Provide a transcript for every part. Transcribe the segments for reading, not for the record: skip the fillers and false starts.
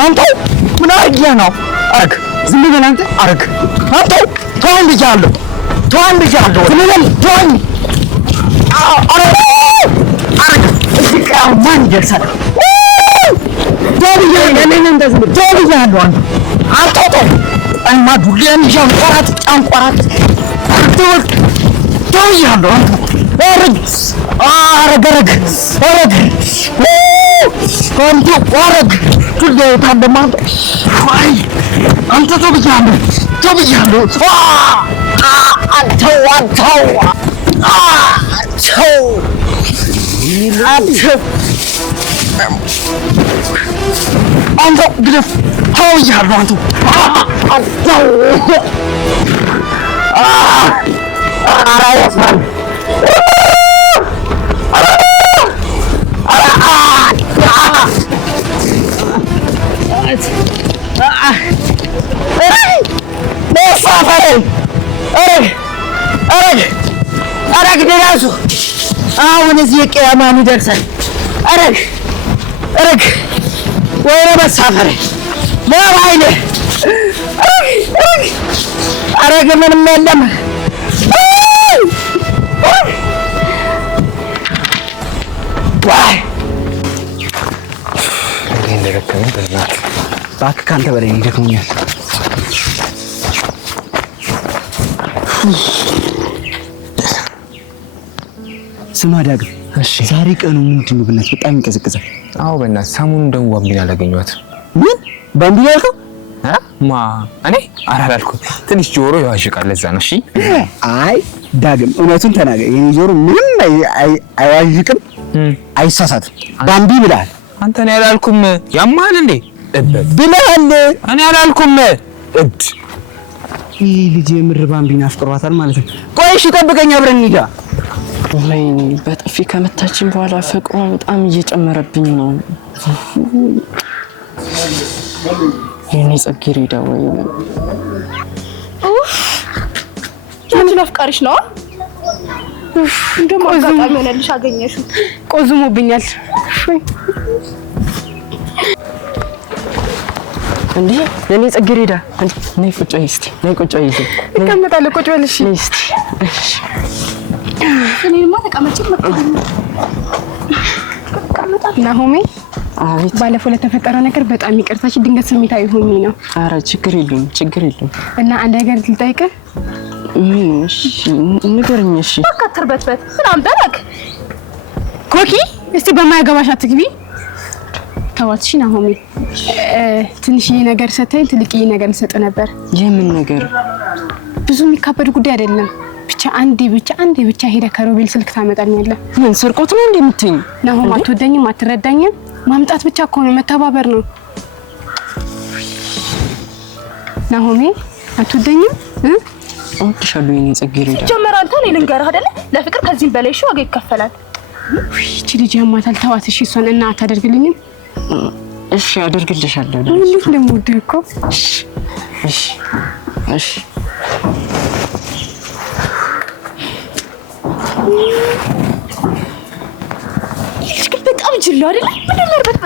አንተ ምን አድርጊያ ነው? አረግ ዝም በል አንተ። አረግ አንተ ተወኝ ብያለሁ። ተወኝ ብያለሁ። ዝም በል ተወኝ። አረግ እዚህ ጋር ማን ይደርሳል? ተብያለሁ። አንተ ተው አይማ ዱሌን ጃንቆራት ጫንቆራት ተብያለሁ። አረግ አረግ አንተ አረግ ዱሌታ እንደማንተ አይ አንተ ተብያለሁ። አንተ ግለፍ ተብያለሁ። አረግ ደራሱ አሁን እዚህ የቂያማን ይደርሳል። አረግ ወይኔ መሳፈር ለባይኔ አረግ ምንም የለም። ዋይ እንደደከመኝ በእናትህ እባክህ ከአንተ በላይ ይደክመኛል። ስማ ዳግም፣ እሺ ዛሬ ቀኑ ምንድን ነው? ብናት በጣም ይቀዘቅዛል። አዎ በእናትህ ሰሞኑን ደግሞ ባምቢን አላገኘኋትም። ምን ባምቢን ያልከው? ማ እኔ አላልኩም። ትንሽ ጆሮ ያዋዥቃል ለዛ ነው። እሺ አይ ዳግም እውነቱን ተናገር። የኔ ጆሮ ምንም አይዋዥቅም፣ አይሳሳትም። ባምቢ ብለሃል አንተ። እኔ አላልኩም። ያማል እንዴ ብለሃል። እኔ አላልኩም። ይህ ልጅ የምር ባምቢን አፍቅሯታል ማለት ነው። ቆይ እሺ ጠብቀኝ፣ አብረን እንሂዳ። ወይኔ በጥፊ ከመታችን በኋላ ፍቅሯ በጣም እየጨመረብኝ ነው። የኔ ጽጌረዳ ወይ አንቺ አፍቃሪሽ ነው እንደሞ አጋጣሚ ሆነልሽ አገኘሽው። ቆዝሞብኛል እንዴ የኔ ጽጌረዳ። ነይ ቁጭ በይ እስቲ፣ ነይ ቁጭ በይ። እቀመጣለሁ። ቁጭ በል። እሺ እስቲ። እሺ እኔማ ተቀመጪ። ናሆሜ አቤት። ባለፈው ለተፈጠረው ነገር በጣም ይቅርታሽ። ድንገት ስሜታዊ ሆኜ ነው። ኧረ ችግር የለውም። እና አንድ ነገር ልጠይቅህ። እሺ ንገረኝ። እሺ በቃ ትርበትበት ሰላም ደረግ ኮኪ። እስቲ በማያገባሽ አትግቢ። ተዋትሽ ናሆሜ። ትንሽዬ ነገር ሰተኝ ትልቅዬ ነገር ልሰጥ ነበር። የምን ነገር? ብዙ የሚካበድ ጉዳይ አይደለም። ብቻ አንዴ ብቻ ሄደ ከሮቤል ስልክ ታመጣልኛለህ። ምን ስርቆት ነው እንደምትኝ? ናሆም አትወደኝም፣ አትረዳኝም። ማምጣት ብቻ እኮ ነው፣ መተባበር ነው። ናሆሜ አትወደኝም? እወድሻለሁ የኔ ጽጌረዳ። ጀመር አንተ እኔ ልንገርህ አይደለ? ለፍቅር ከዚህም በላይ ዋጋ ይከፈላል። እቺ ልጅ ያማታል። ተዋት እሺ። እሷን እና አታደርግልኝም? እሺ አደርግልሻለሁ። እንዴት እንደምወድህ እኮ። እሺ ይልሽ ግን በጣም ጅል አይደለ? ምን ነርበት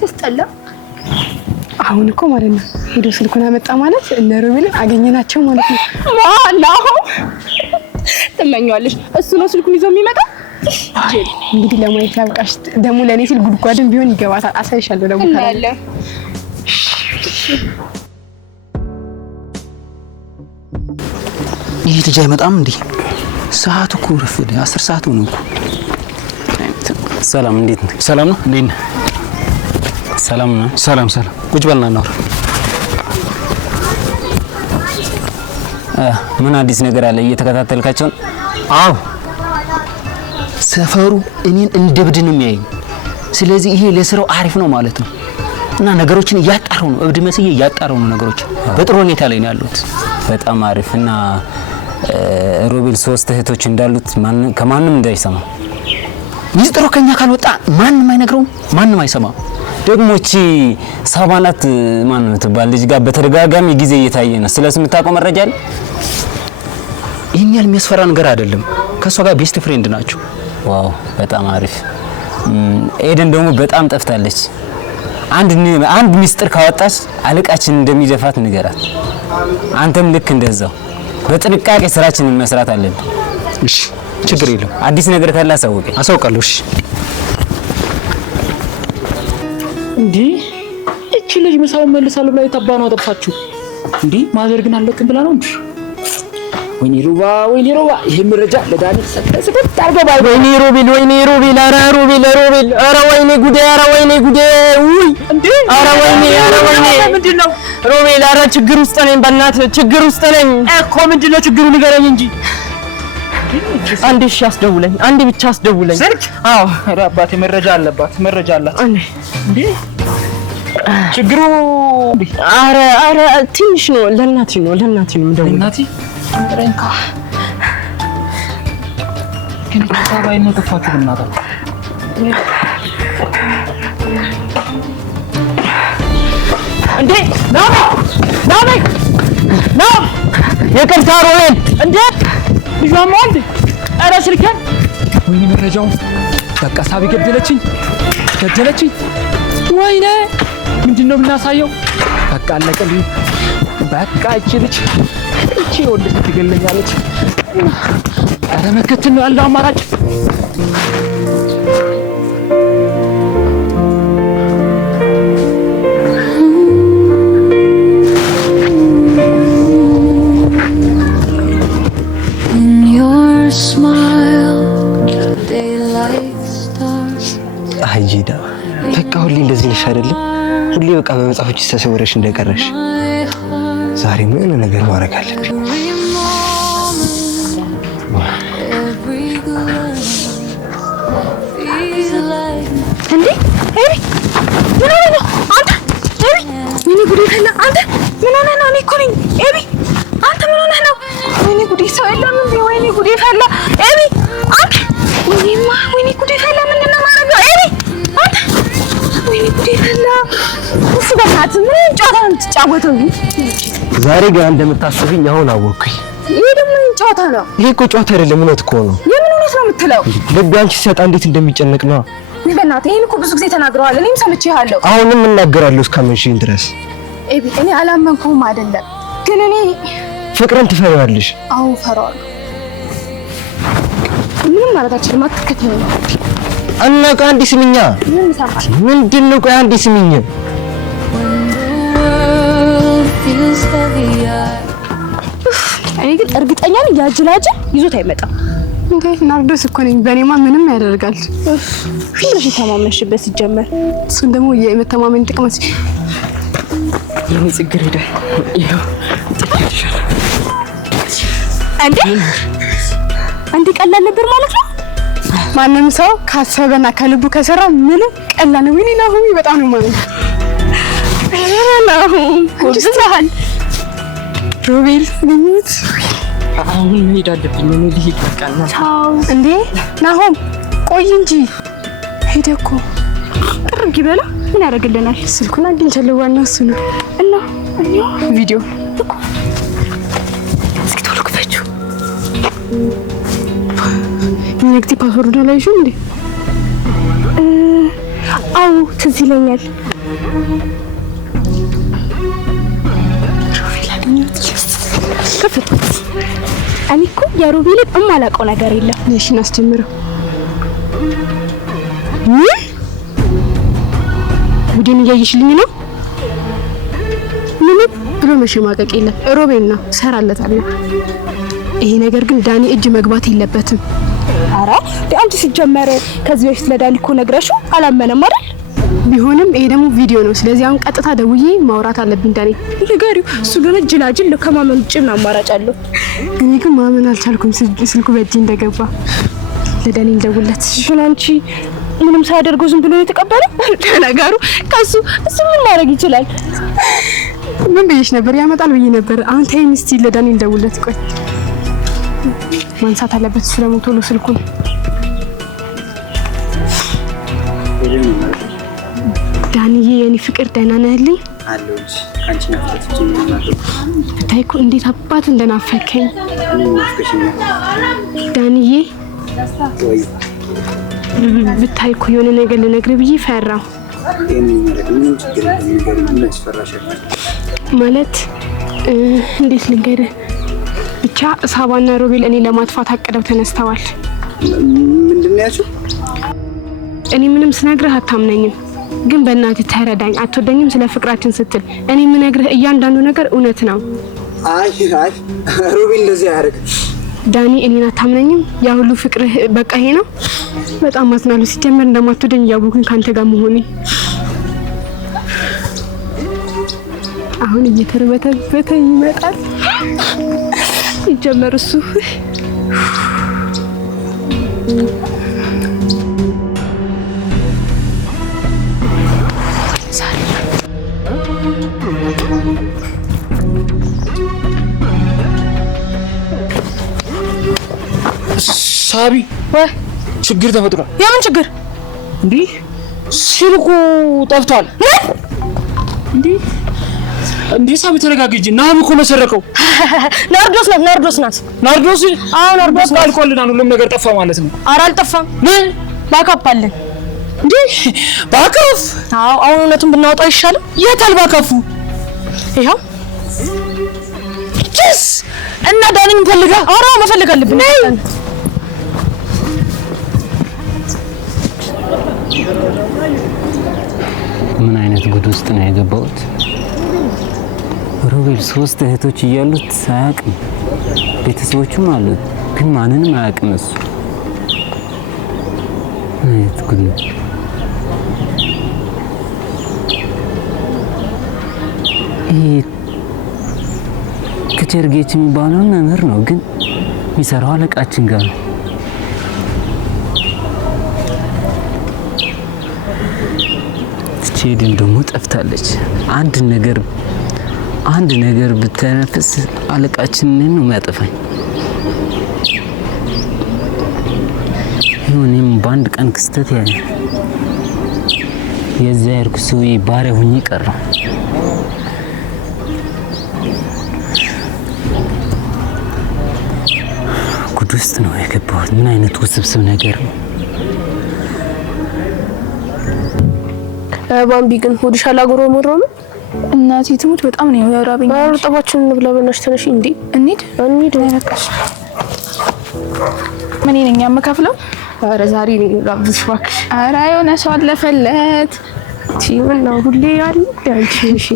ተስጠላ። አሁን እኮ ማለት ነው ሄዶ ስልኩን አመጣ ማለት እነ ሮቤልን አገኘናቸው ማለት ነው። ማናው ትመኛለሽ? እሱ ነው ስልኩን ይዞ የሚመጣ። እንግዲህ ለማየት ያብቃሽ። ደግሞ ለኔ ሲል ጉድጓድም ቢሆን ይገባታል። አሳይሻለሁ ደግሞ ካለ ይህ ልጅ አይመጣም እንዴ? ሰዓቱ እኮ ረፈደ። 10 ሰዓት ሆነ እኮ። ሰላም፣ እንዴት ነህ? ሰላም ነው። እንዴት ነህ? ሰላም ነው። ሰላም። ቁጭ በልና እናውራ። ምን አዲስ ነገር አለ? እየተከታተልካቸው? አዎ፣ ሰፈሩ እኔን እንደ እብድ ነው የሚያየኝ። ስለዚህ ይሄ ለስራው አሪፍ ነው ማለት ነው። እና ነገሮችን እያጣራው ነው። እብድ መስዬ እያጣራው ነው ነገሮችን። በጥሩ ሁኔታ ላይ ነው ያሉት። በጣም አሪፍ። እና ሮቤል 3 እህቶች እንዳሉት ከማንም እንዳይሰማ። ሚስጥሩ ከኛ ካልወጣ ማንም አይነግረውም፣ ማንም አይሰማም። ደግሞ እቺ ሳባናት ማን ነው ትባል ልጅ ጋር በተደጋጋሚ ጊዜ እየታየ ነው። ስለዚህ የምታውቀው መረጃ አለ? ይሄን ያህል የሚያስፈራ ነገር አይደለም። ከሷ ጋር ቤስት ፍሬንድ ናቸው። ዋው በጣም አሪፍ። ኤደን ደግሞ በጣም ጠፍታለች። አንድ ሚስጥር ካወጣች አለቃችን እንደሚደፋት ንገራት። አንተም ልክ እንደዛው በጥንቃቄ ስራችንን መስራት አለብን። እሺ ችግር የለም። አዲስ ነገር ካለ አሳውቃለሁ። እሺ እንዴ እቺ ልጅ ምሳውን መልሳለሁ ብላ የታባኑ አጠፋችሁ እንዴ? ማዘር ግን አለቅም ብላ ነው እንዴ? ወይኔ ሩባ ይሄ መረጃ ለዳኒ ሰጥተህ አርገባይ። ወይኔ ሮቤል ኧረ ወይኔ ጉዴ ውይ እንዴ! ኧረ ወይኔ ምንድነው ሮቤል? ኧረ ችግር ውስጥ ነኝ፣ በእናትህ ችግር ውስጥ ነኝ እኮ። ምንድነው ችግሩ? ንገረኝ እንጂ። አንዴ እሺ አስደውለኝ፣ አንዴ ብቻ አስደውለኝ ስልክ። አዎ ኧረ አባቴ መረጃ አላት እንዴ? ችግሩ ኧረ ትንሽ ነው። ለእናቴ ነው እንደው እናቴ ረንካ ግን ታባይ ነው ተፋችሁ እናታ እንዴ ናሜ ይቅርታ ሮቤል። እንዴ ልጇማ እንዴ? ኧረ ስልኬን ወይኔ መረጃው በቃ ሳቢ ገደለችኝ። ወይኔ ምንድነው የምናሳየው? በቃ አለቀልኝ። በቃ እቺ ልጅ ወንድ ትገለኛለች። ኧረ መከተል ነው ያለው አማራጭ። አይጂዳ በቃ ሁሌ እንደዚህ ነሽ አይደለም? ሁሌ በቃ በመጽሐፎች ተሰውረሽ እንደቀረሽ ዛሬ ምን ነገር ማድረግ አለብኝ። እንዴ ኤቢ ምን ሆነህ ነው አንተ? ኤቢ ምን ጉዴ ፈላ አንተ? ምን ሆነህ ነው? እኔ እኮ ነኝ ኤቢ። አንተ ምን ሆነህ ነው? ወይኔ ጉዴ ሰው የለም እንዴ? ወይኔ ጉዴ ፈላ ኤቢ አንተ። ወይኔ ጉዴ ፈላ። ምንድን ነው የማደርገው ኤቢ አንተ? ወይኔ ጉዴ ፈላ። እሱ በእናትህ ምን ጨዋታ ነው የምትጫወተው? ዛሬ ገና እንደምታስብኝ አሁን አወኩኝ። ይሄ ደግሞ ጨዋታ ነው? ይሄ እኮ ጨዋታ አይደለም፣ እውነት እኮ ነው። የምን እውነት ነው የምትለው? ልቤ አንቺ ሲሰጣ እንዴት እንደሚጨነቅ ነው። በእናትህ ይሄን እኮ ብዙ ጊዜ ተናግረዋል። እኔም ሰምቼሃለሁ። አሁንም እናገራለሁ እስከመቼኝ ድረስ? ኤቢ እኔ አላመንኩም አይደለም፣ ግን እኔ ፍቅርን ትፈሪዋለሽ? አዎ እፈራዋለሁ። ምንም ማለት አልችልም። አትከተለኝ እና ቆይ አንዴ ስሚኛ። ምን ሰማሽ? ምንድን ነው? ቆይ አንዴ ስሚኝ። እኔ ግን እርግጠኛ ነኝ ያጅላጅ ይዞት አይመጣም። እንዴ ናርዶስ እኮ ነኝ። በእኔማ ምንም ያደርጋል። ትንሽ ተማመንሽበት ሲጀመር። እሱን ደግሞ የመተማመን ጥቅመስ የኔ ጽግር ሄደ። ይሄው ጥቂትሻል እንዴ ቀላል ነበር ማለት ነው። ማንም ሰው ካሰበና ከልቡ ከሰራ ምንም ቀላል ነው። ወይኔ ናሁ በጣም ነው ማለት ነው። ወንጀል ሮቤል ግኝት አሁን መሄድ አለብኝ። ምን ልሂድ በቃ እና ታው እንዴ ናሆም ቆይ እንጂ ሄደ እኮ ጥርግ ይበላ። ምን ያደርግልናል? ስልኩን አግኝቻለሁ። ዋናው እሱ ነው እና ቪዲዮ እኮ እስኪ ቶሎ ክፈችው። የኔክቲ ፓስወርድ አላየሽውም እንዴ? አዎ ትዝ ይለኛል። እኔ እኮ የሮቤልን እማላውቀው ነገር የለም። እሺ እናስጀምረው። ቡድን እያየሽልኝ ነው? ምንም ብሎ መሸማቀቅ የለም። ሮቤል ነው እሰራለታለሁ። ይሄ ነገር ግን ዳኒ እጅ መግባት የለበትም። ኧረ አንቺ ሲጀመር ከዚህ በፊት ለዳኒ እኮ ነግረሽው አላመነም አይደል? ቢሆንም ይሄ ደግሞ ቪዲዮ ነው። ስለዚህ አሁን ቀጥታ ደውዬ ማውራት አለብኝ። ዳኒ ንገሪው። እሱ ለነ ጅላጅል ከማመን ውጭ ምን አማራጭ አለው? እኔ ግን ማመን አልቻልኩም። ስልኩ በእጅ እንደገባ ለዳኒ እንደውለት። እሺ አንቺ ምንም ሳያደርገው ዝም ብሎ የተቀበለው ነገሩ ከሱ እሱ ምን ማድረግ ይችላል? ምን ብዬሽ ነበር? ያመጣል ብዬ ነበር። አሁን ተይኝ እስቲ ለዳኒ እንደውለት። ቆይ ማንሳት አለበት እሱ ደግሞ ቶሎ ስልኩን። ዳኒዬ የኔ ፍቅር ደህና ነህልኝ? አለሁልሽ። ካንቺ ናፍቆት ምን ብታይ እኮ እንዴት አባት እንደናፈከኝ ዳኒዬ። ብታይ እኮ የሆነ ነገር ልነግርህ ብዬ ፈራሁ። ምንም ችግር የለም። ምን ያስፈራሻል? ማለት እንዴት ልንገርህ? ብቻ ሳባና ሮቤል እኔ ለማጥፋት አቅደው ተነስተዋል። ምንድን ነው ያልሽው? እኔ ምንም ስነግርህ አታምነኝም፣ ግን በእናትህ ተረዳኝ። አትወደኝም ስለ ፍቅራችን ስትል እኔ የምነግርህ እያንዳንዱ ነገር እውነት ነው። አይ ሮቤል እንደዚህ አያደርግም። ዳኒ እኔን አታምነኝም? ያ ሁሉ ፍቅርህ በቃ ይሄ ነው? በጣም አዝናለሁ። ሲጀመር እንደማትወደኝ እያወኩኝ ካንተ ጋር መሆኔ አሁን እየተርበተበተ ይመጣል። ሲጀመር እሱ ሳቢ ችግር ተፈጥሯል። የምን ችግር? እንዴ ስልኩ ጠፍቷል። እንዴ ሳቢ ተረጋግጂ። ናም እኮ መሰረቀው። ናርዶስ ናት። ናርዶስ? አዎ ናርዶስ ናት። አልቆልናል። ሁሉም ነገር ጠፋ ማለት ነው። ኧረ አልጠፋም። ምን ባካፕ አለን እንዴ? ባካፍ? አዎ አሁን እውነቱን ብናወጣው ይሻላል። የታል ባካፉ? ይኸው ጭስ እና ዳኒን ፈልጋ። ኧረ መፈለግ አለብን። ምን አይነት ጉድ ውስጥ ነው የገባሁት? ሮቤል 3 እህቶች እያሉት አያውቅም። ቤተሰቦቹም አሉት፣ ግን ማንንም አያውቅም እሱ። ምን አይነት ጉድ ነው? ይሄ ከቸርጌች የሚባለው መምህር ነው፣ ግን የሚሰራው አለቃችን ጋር ነው። ቼድን ደግሞ ጠፍታለች። አንድ ነገር ብተነፍስ አለቃችንን ነው የሚያጠፋኝ። እኔም በአንድ ቀን ክስተት የዛ ያርኩ ሰውዬ ባሪያ ሆኜ ቀረሁ። ጉድ ውስጥ ነው የገባሁት። ምን አይነት ውስብስብ ነገር ነው። ባምቢ ግን ሆድሽ አላጎረመረ ነው? እናቴ ትሙት በጣም ነው ያራበኝ። አርጠባችን እንብላ በእናትሽ ተነሺ። እንዴ እንሂድ። ነካሽ ምን ነኝ የምከፍለው? ኧረ ዛሬ ነው ጋብዝሽ እባክሽ። ኧረ የሆነ ሰው አለፈለት። ምን ነው ሁሌ ያለ ያንቺ? እሺ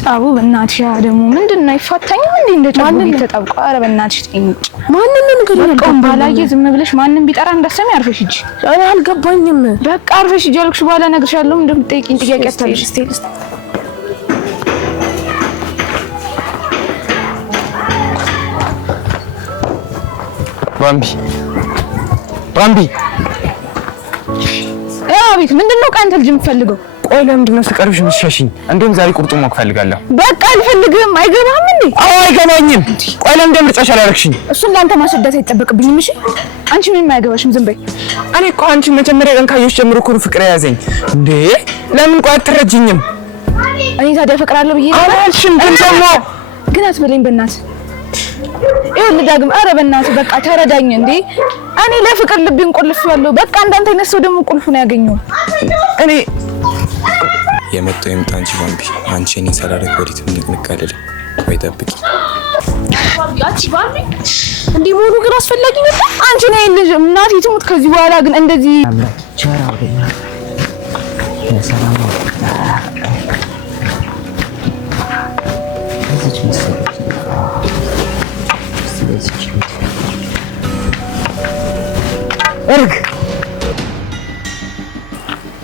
ጫቡ በእናትሽ ደግሞ ምንድነው ይፋታኝም እንዴ? እንደ ጫቡ ተጣብቆ። ኧረ በእናትሽ ተኝጭ። ማንንም ነገር ያልቀውም ባላየ ዝም ብለሽ ማንንም ቢጠራ እንዳሰሚ አርፈሽ ሂጂ። እኔ አልገባኝም። በቃ አርፈሽ ሂጂ አልኩሽ። በኋላ እነግርሻለሁ። እንደምትጠይቂኝ ጥያቄ አታልሽ። ስቴልስ ባምቢ አቤት። ምንድነው ቃንተ ልጅ የምትፈልገው? ቆይ ለምንድን ነው ስቀርብሽ የምትሸሽኝ? እንደውም ዛሬ ቁርጡን ማወቅ ፈልጋለሁ። በቃ አልፈልግም። አይገባም እንዴ? አዎ አይገባኝም። ቆይ ለምንድን ምርጫሽ አላደረግሽኝ? እሱን ለአንተ ማስረዳት አይጠበቅብኝም። እሺ አንቺ ምንም አያገባሽም። ዝም በይ። እኔ እኮ አንቺ መጀመሪያ ቀን ካየሁሽ ጀምሮ እኮ ነው ፍቅር የያዘኝ። እንዴ ለምን ቆይ አትረጅኝም? እኔ ታዲያ እፈቅራለሁ ብዬ አላልሽም? ግን አትበለኝ በእናትህ። ይኸውልህ ዳግም፣ ኧረ በእናትህ በቃ ተረዳኝ እንዴ። እኔ ለፍቅር ልቤን ቆልፌዋለሁ። በቃ እንዳንተ አይነት ሰው ደግሞ ቁልፉን ያገኘው። እኔ የመጣው ይምጣ እንጂ ባምቢ፣ አንቺ እኔ ሳላደርግ ወዲት ንቅንቅ አይደለም። ቆይ ጠብቂ። ያቺ ባምቢ እንዲህ መሆኑ ግን አስፈላጊ ነበር? አንቺ ነይ ልጅ እናቴ ትሙት። ከዚህ በኋላ ግን እንደዚህ ቻራው ሰላም ነው።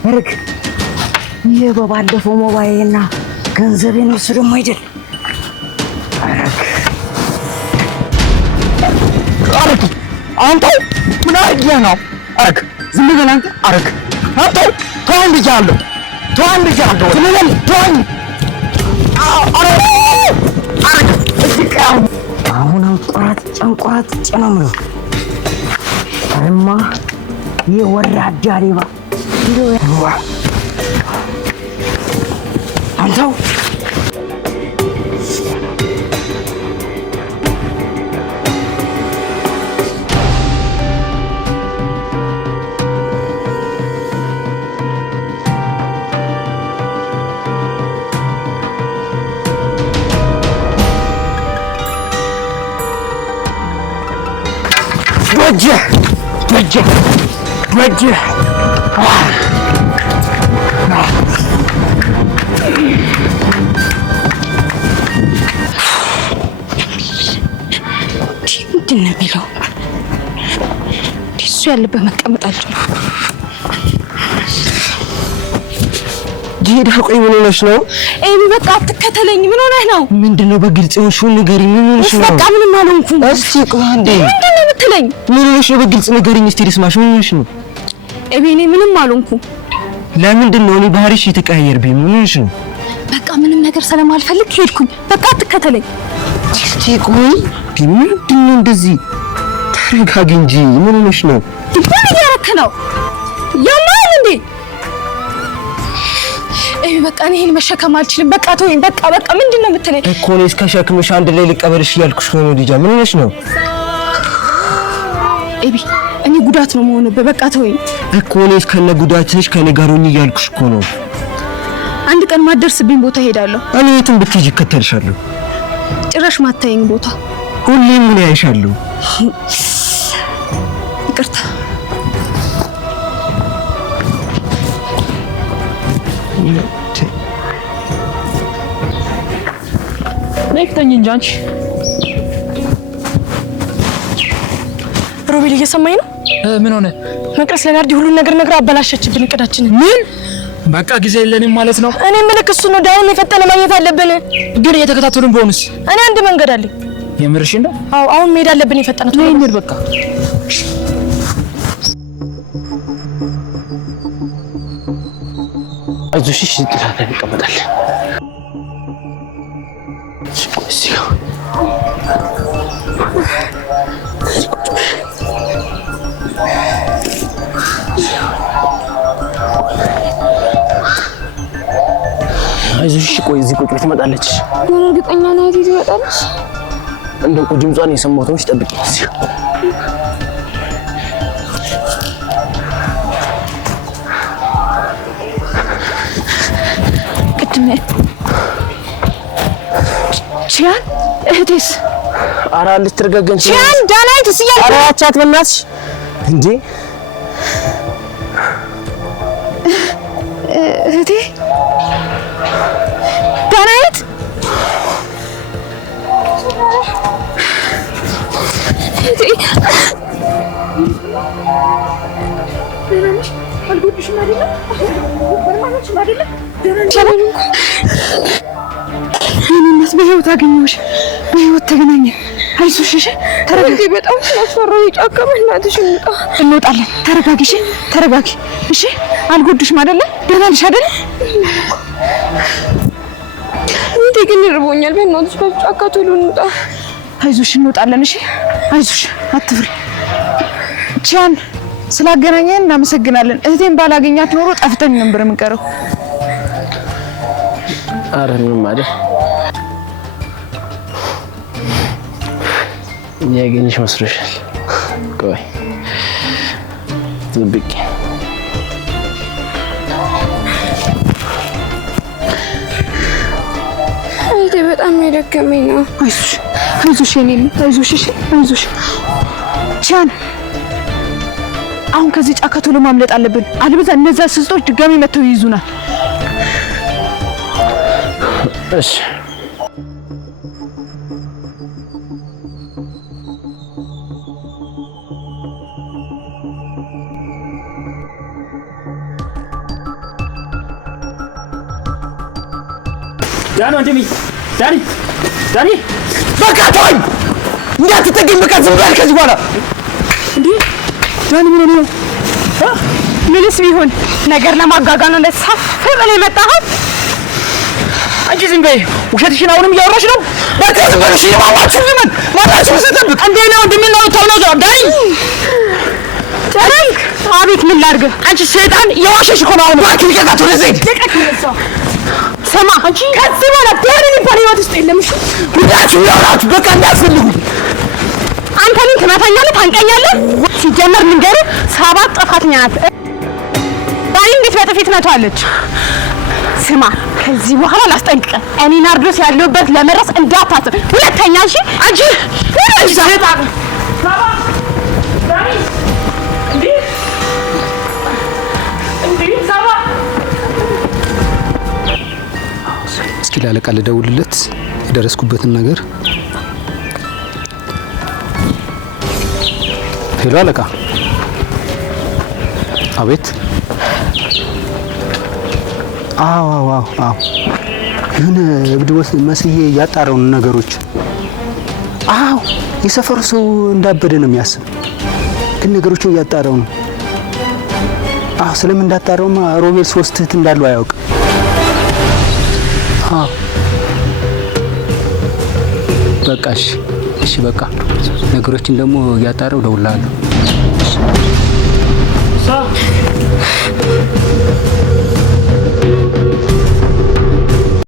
እርግ ይሄ በባለፈው ሞባይልና ገንዘቤ ነው እሱ ደግሞ አይደል? አረግ አንተ ምን አድርገህ ነው? አረግ ዝም ብለህ አንተ አረግ አንተ ተወኝ ብያለሁ። ዝም በል ተወኝ። አረግ አሁን ጨንቆራት ነው የምለው። እማ ይሄ ወራዳ ሌባ አንተው ምንድን ነው የሚለው? እሱ ያለበት መቀመጥ አልችልም። ጂዳ ቆይ ምን ሆነሽ ነው? ኤቢ በቃ አትከተለኝ። ምን ሆነህ ነው? ምንድነው በግልጽ የሆንሽው ንገሪኝ። ምን ሆነሽ ነው? በቃ ምንም አልሆንኩም። እስቲ ቆይ አንዴ። ምንድነው የምትለኝ? ምን ሆነሽ ነው? በግልጽ ንገሪኝ እስቲ ልስማሽ። ምን ሆነሽ ነው? ኤቢ እኔ ምንም አልሆንኩም። ለምንድን ነው እኔ ባህሪሽ የተቀያየረብኝ? ምን ሆነሽ ነው? በቃ ምንም ነገር ስለማልፈልግ ሄድኩኝ። በቃ አትከተለኝ። እስቲ ቆይ ምንድነው እንደዚህ? ተረጋጊ እንጂ። ምን ሆነሽ ነው? ምን እያደረክ ነው? ያማል እንዴ? ኤቢ በቃ እኔ ይሄን መሸከም አልችልም። በቃ ተወኝ። በቃ ምንድነው የምትለኝ? እኮ እኔ እስከ ሸክምሽ አንድ ላይ ልቀበልሽ እያልኩሽ ነው ልጃ። ምን ሆነሽ ነው? ኤቢ እኔ ጉዳት ነው የምሆንብህ። በቃ ተወኝ እኮ እኔ እስከነ ጉዳትሽ ከኔ ጋር ሆኚ እያልኩሽ እኮ ነው። አንድ ቀን ማደርስብኝ ቦታ ሄዳለሁ። እኔ የትም ብትሄጂ እከተልሻለሁ። ጭራሽ ማታየኝ ቦታ ሁሌም ምን ያይሻለሁ። ይቅርታ። ነክተኝ እንጂ አንቺ ሮቤል እየሰማኝ ነው? ምን ሆነ? መቅረስ ለናርዲ ሁሉን ነገር ነግራ አበላሸችብን እቅዳችንን። ምን? በቃ ጊዜ የለንም ማለት ነው? እኔ ምልክ እሱ ነው። ዳውን የፈጠነ ማግኘት አለብን። ግን እየተከታተሉን ቢሆንስ? እኔ አንድ መንገድ አለኝ። የምርሽ ነው? አዎ አሁን መሄድ አለብን። የፈጠነ ነው እንዴ? በቃ አይዞሽ፣ እሺ ጥራት እንቀመጣለን። አይዞሽ፣ ቆይ እዚህ ቁጭ ትመጣለች። እርግጠኛ ነህ ትመጣለች? እንደው እኮ ድምጿን የሰማሁት ነው። ጠብቂ እዚህ ቅድም ቺያን እህቴስ? ኧረ ልትረጋገን ቺያን ዳናይትስ እያልኩ ኧረ አቻት በእናትሽ እንዴ! እህቴ ዳናይት አልጎድሽም አይደለም? በርማኖችም አይደለም? እናት በህይወት አገኘሁሽ፣ በህይወት ተገናኘን። አይዞሽ እሺ፣ ተረጋጊ። በጣም ስለፈራሁ ጫካ በእናትሽ እንወጣለን። ተረጋጊ እሺ፣ ተረጋጊ እሺ። አልጎድሽም አይደለ? ደህና ነሽ አይደለ? እንዴ ግን ይርቦኛል። በእናትሽ ከጫካ ቶሎ እንውጣ። አይዞሽ፣ እንወጣለን እሺ። አይዞሽ፣ አትፍሪ። ቺያን ስላገናኘን እናመሰግናለን። እህቴን ባላገኛት ኖሮ ጠፍተን ነበር የምንቀረው። ኧረ ምንም አይደል። ያገኝሽ መስሎሻል? ቆይ ጥብቅ እህቴ በጣም የደከመኝ ነው። አይዞሽ አይዞሽ የኔ ልጅ አይዞሽ እሺ አይዞሽ። ቻን አሁን ከዚህ ጫካ ቶሎ ማምለጥ አለብን። አልበዛ እነዛ ስስቶች ድጋሚ መተው ይይዙናል። እሺ ዳኒ ወንድሜ ዳኒ በቃ ተወኝ፣ እንዳትጠገኝ። በቃ ዝም በል ከዚህ በኋላ። እንዴ ዳኒ ምን ነው? ምንስ ቢሆን ነገር ለማጋጋል ነው ለሳፍ ብለህ የመጣኸው? አንቺ ዝም በይ። ውሸትሽን አሁንም እያወራሽ ነው። በቃ ዝም በል እሺ። ማማችሁ ዝም ማታችሁ ስጠብቅ እንዴ ነው እንደምንለው ተውነው ዳኒ ጨረንክ። አቤት ምን ላድርግ? አንቺ ሰይጣን የዋሸሽ እኮ ነው። አሁን እባክህ ልቀቃት። ወደ ዘይት ስማ አንቺ ከዚህ በኋላ ዳኒ የሚባል ህይወት ውስጥ የለም። እሺ ሁላችሁ ያወራችሁ በቃ እንዳትፈልጉ። አንተ ምን ትመታኛለህ? ታንቀኛለህ? ሲጀመር ልንገርህ፣ ሰባት ጥፋተኛ ናት። ዳኒ እንዴት በጥፊ ትመታዋለች? ስማ ከዚህ በኋላ ላስጠንቅቅህ፣ እኔ ናርዶስ ያለሁበት ለመድረስ እንዳታስብ ሁለተኛ። እሺ አንቺ ለአለቃ ልደውልለት የደረስኩበትን ነገር። ሄሎ አለቃ። አቤት። አዎ የሆነ እብድ መስዬ ያጣራው ነገሮች። አዎ የሰፈሩ ሰው እንዳበደ ነው የሚያስብ፣ ግን ነገሮችን እያጣራው ነው። አዎ ስለምን እንዳጣራውማ ሮቤል 3 እህት እንዳለው አያውቅም። አዎ በቃ እሺ በቃ ነገሮችን ደግሞ እያጣራው እደውልልሃለሁ።